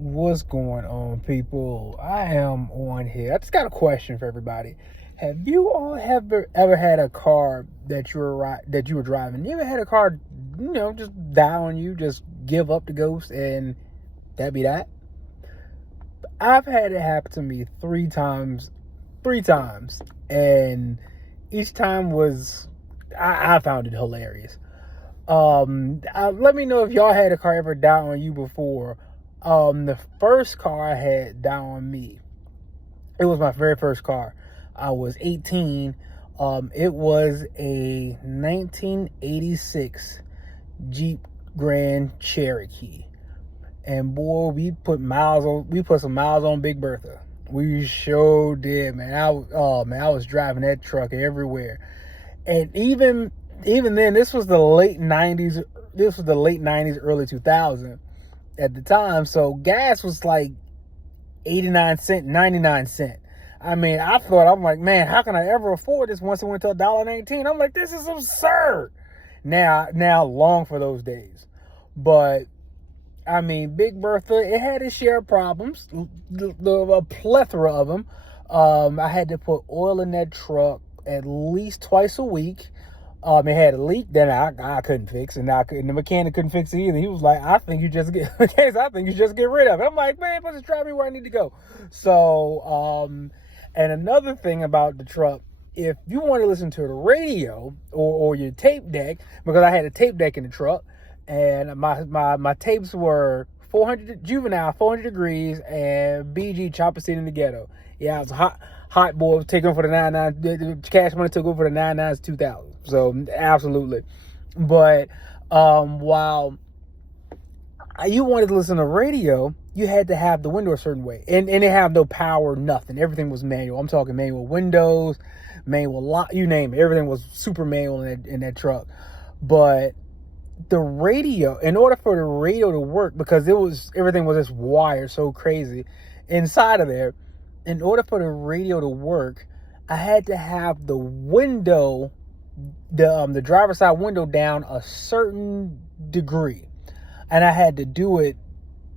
What's going on, people? I am on here. I just got a question for everybody. Have you all ever had a car that you were driving? You ever had a car, just die on you, just give up the ghost, and that be that? I've had it happen to me three times, and each time was I found it hilarious. Let me know if y'all had a car ever die on you before. The first car I had die on me, it was my very first car. I was 18. It was a 1986 Jeep Grand Cherokee. And boy, we put some miles on Big Bertha. We sure did, man. I was driving that truck everywhere. And even then, this was the late 90s. This was the late 90s, early 2000s at the time. So gas was like 89 cent, 99 cent. I'm like, man, how can I ever afford this once it went to $1.19? I'm like, this is absurd. Now long for those days. But Big Bertha, it had its share of problems, a plethora of them. I had to put oil in that truck at least twice a week. It had a leak that I couldn't fix, and the mechanic couldn't fix it either. He was like, I think you just get rid of it. I'm like, man, just drive me where I need to go. So, and another thing about the truck, if you want to listen to the radio or your tape deck, because I had a tape deck in the truck, and my tapes were 400 Juvenile, 400 Degrees, and BG Chopper City in the Ghetto. Yeah, I was hot boy, was taking for the 99. The Cash Money took over the 99s 2000. So absolutely. But while you wanted to listen to radio, you had to have the window a certain way, and it have no power, nothing. Everything was manual. I'm talking manual windows, manual lock, you name it. Everything was super manual in that truck. But the radio, in order for the radio to work, because everything was just wired so crazy inside of there, in order for the radio to work, I had to have the window, the driver's side window down a certain degree, and I had to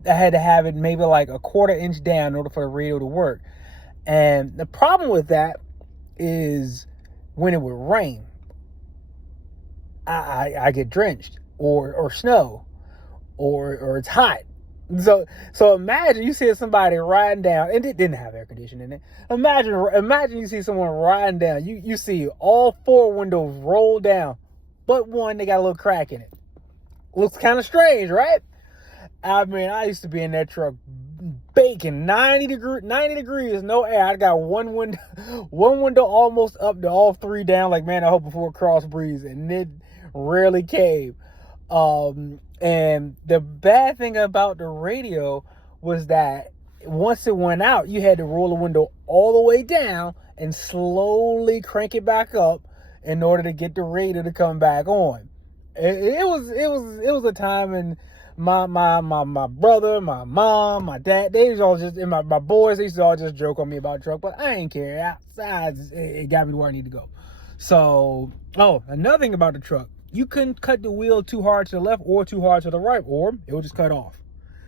have it maybe like a quarter inch down in order for the radio to work. And the problem with that is when it would rain, I get drenched, or snow, or it's hot. So imagine you see somebody riding down, and it didn't have air conditioning in it. Imagine you see someone riding down. You see all four windows roll down, but one, they got a little crack in it. Looks kind of strange, right? I used to be in that truck baking 90 degrees, no air. I got one window almost up to all three down. Like, man, I hope before it cross breeze, and it rarely came. And the bad thing about the radio was that once it went out, you had to roll the window all the way down and slowly crank it back up in order to get the radio to come back on. It was a time, and my brother, my mom, my dad, they was all just, and my boys, they used to all just joke on me about the truck, but I ain't care. It got me to where I need to go. So, another thing about the truck, you couldn't cut the wheel too hard to the left or too hard to the right, or it would just cut off.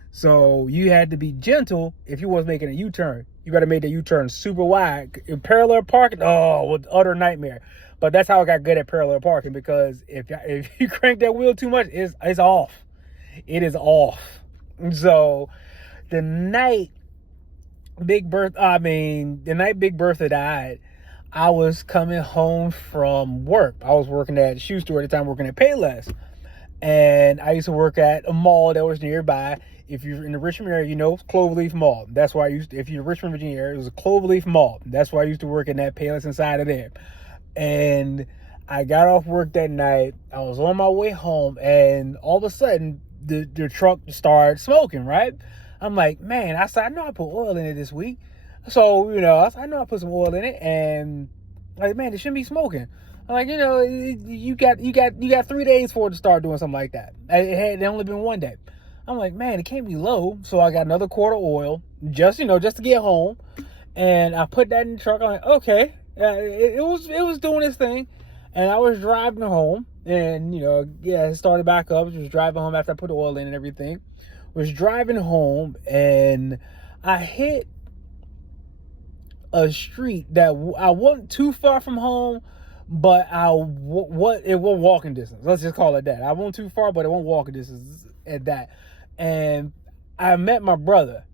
So you had to be gentle if you was making a U-turn. You got to make the U-turn super wide. In parallel parking, utter nightmare. But that's how I got good at parallel parking, because if you crank that wheel too much, it's off. It is off. So the night Big Bertha died, I was coming home from work. I was working at a shoe store at the time, working at Payless. And I used to work at a mall that was nearby. If you're in the Richmond area, you know, Cloverleaf Mall. That's why if you're in the Richmond, Virginia area, it was a Cloverleaf Mall. That's why I used to work in that Payless inside of there. And I got off work that night. I was on my way home, and all of a sudden, the truck started smoking, right? I'm like, man, I know I put oil in it this week. So, I know I put some oil in it, and like, man, it shouldn't be smoking. I'm like, you got 3 days for it to start doing something like that. It had only been 1 day. I'm like, man, it can't be low. So I got another quart of oil, just to get home, and I put that in the truck. I'm like, okay, it was doing its thing, and I was driving home, and it started back up. Just driving home after I put the oil in and everything. was driving home and I hit a street that I wasn't too far from home, but it was walking distance. Let's just call it that. I wasn't too far, but it wasn't walking distance at that. And I met my brother.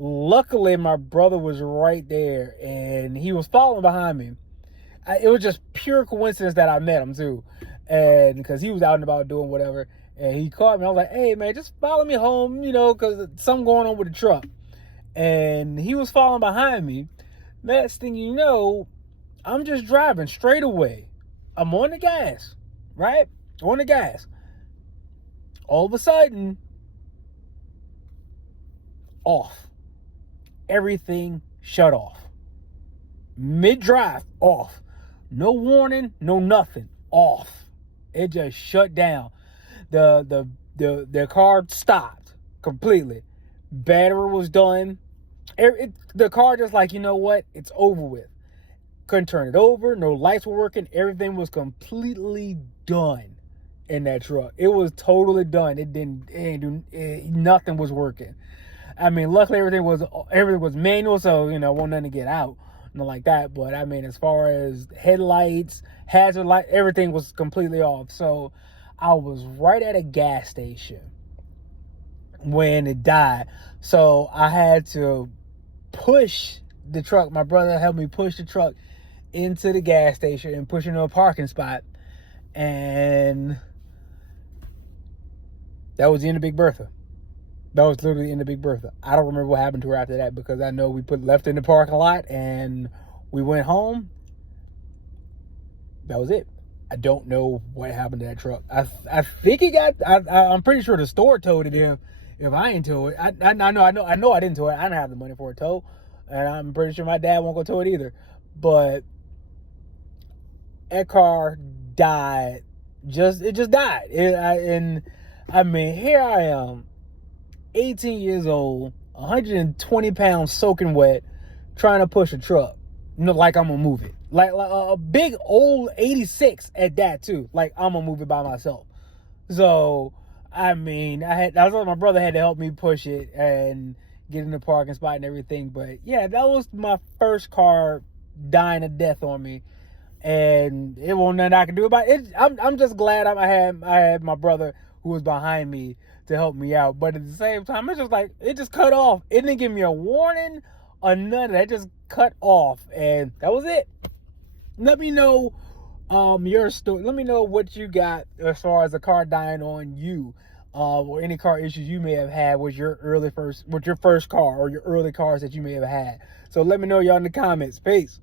Luckily, my brother was right there, and he was following behind me. It was just pure coincidence that I met him too, and because he was out and about doing whatever, and he caught me. I was like, "Hey man, just follow me home, because something going on with the truck." And he was following behind me. Next thing you know, I'm just driving straight away. I'm on the gas, right? On the gas. All of a sudden, off. Everything shut off. Mid-drive, off. No warning, no nothing. Off. It just shut down. The car stopped completely. Battery was done. The car just like, you know what? It's over with. Couldn't turn it over. No lights were working. Everything was completely done in that truck. It was totally done. Nothing was working. I mean, luckily everything was manual, so wasn't nothing to get out, nothing like that. But I mean, as far as headlights, hazard light, everything was completely off. So I was right at a gas station when it died. So I had to push the truck. My brother helped me push the truck into the gas station and push into a parking spot. And that was the end of Big Bertha. That was literally the end of Big Bertha. I don't remember what happened to her after that, because I know we left in the parking lot and we went home. That was it. I don't know what happened to that truck. I think I'm pretty sure the store towed it if I ain't tow it. I know I didn't tow it. I didn't have the money for a tow. And I'm pretty sure my dad won't go tow it either. But that car died. It just died. I mean, here I am, 18 years old, 120 pounds soaking wet, trying to push a truck. Like I'm gonna move it. Like a big old 86 at that too. Like I'm gonna move it by myself. So, I mean, that's what my brother had to help me push it and get in the parking spot and everything. But yeah, that was my first car dying a death on me. And it wasn't nothing I could do about it. I'm just glad I had my brother who was behind me to help me out. But at the same time, it's just like, it just cut off. It didn't give me a warning or nothing. It just cut off, and that was it. Let me know your story. Let me know what you got as far as a car dying on you, or any car issues you may have had with your first car, or your early cars that you may have had. So let me know, y'all, in the comments. Peace.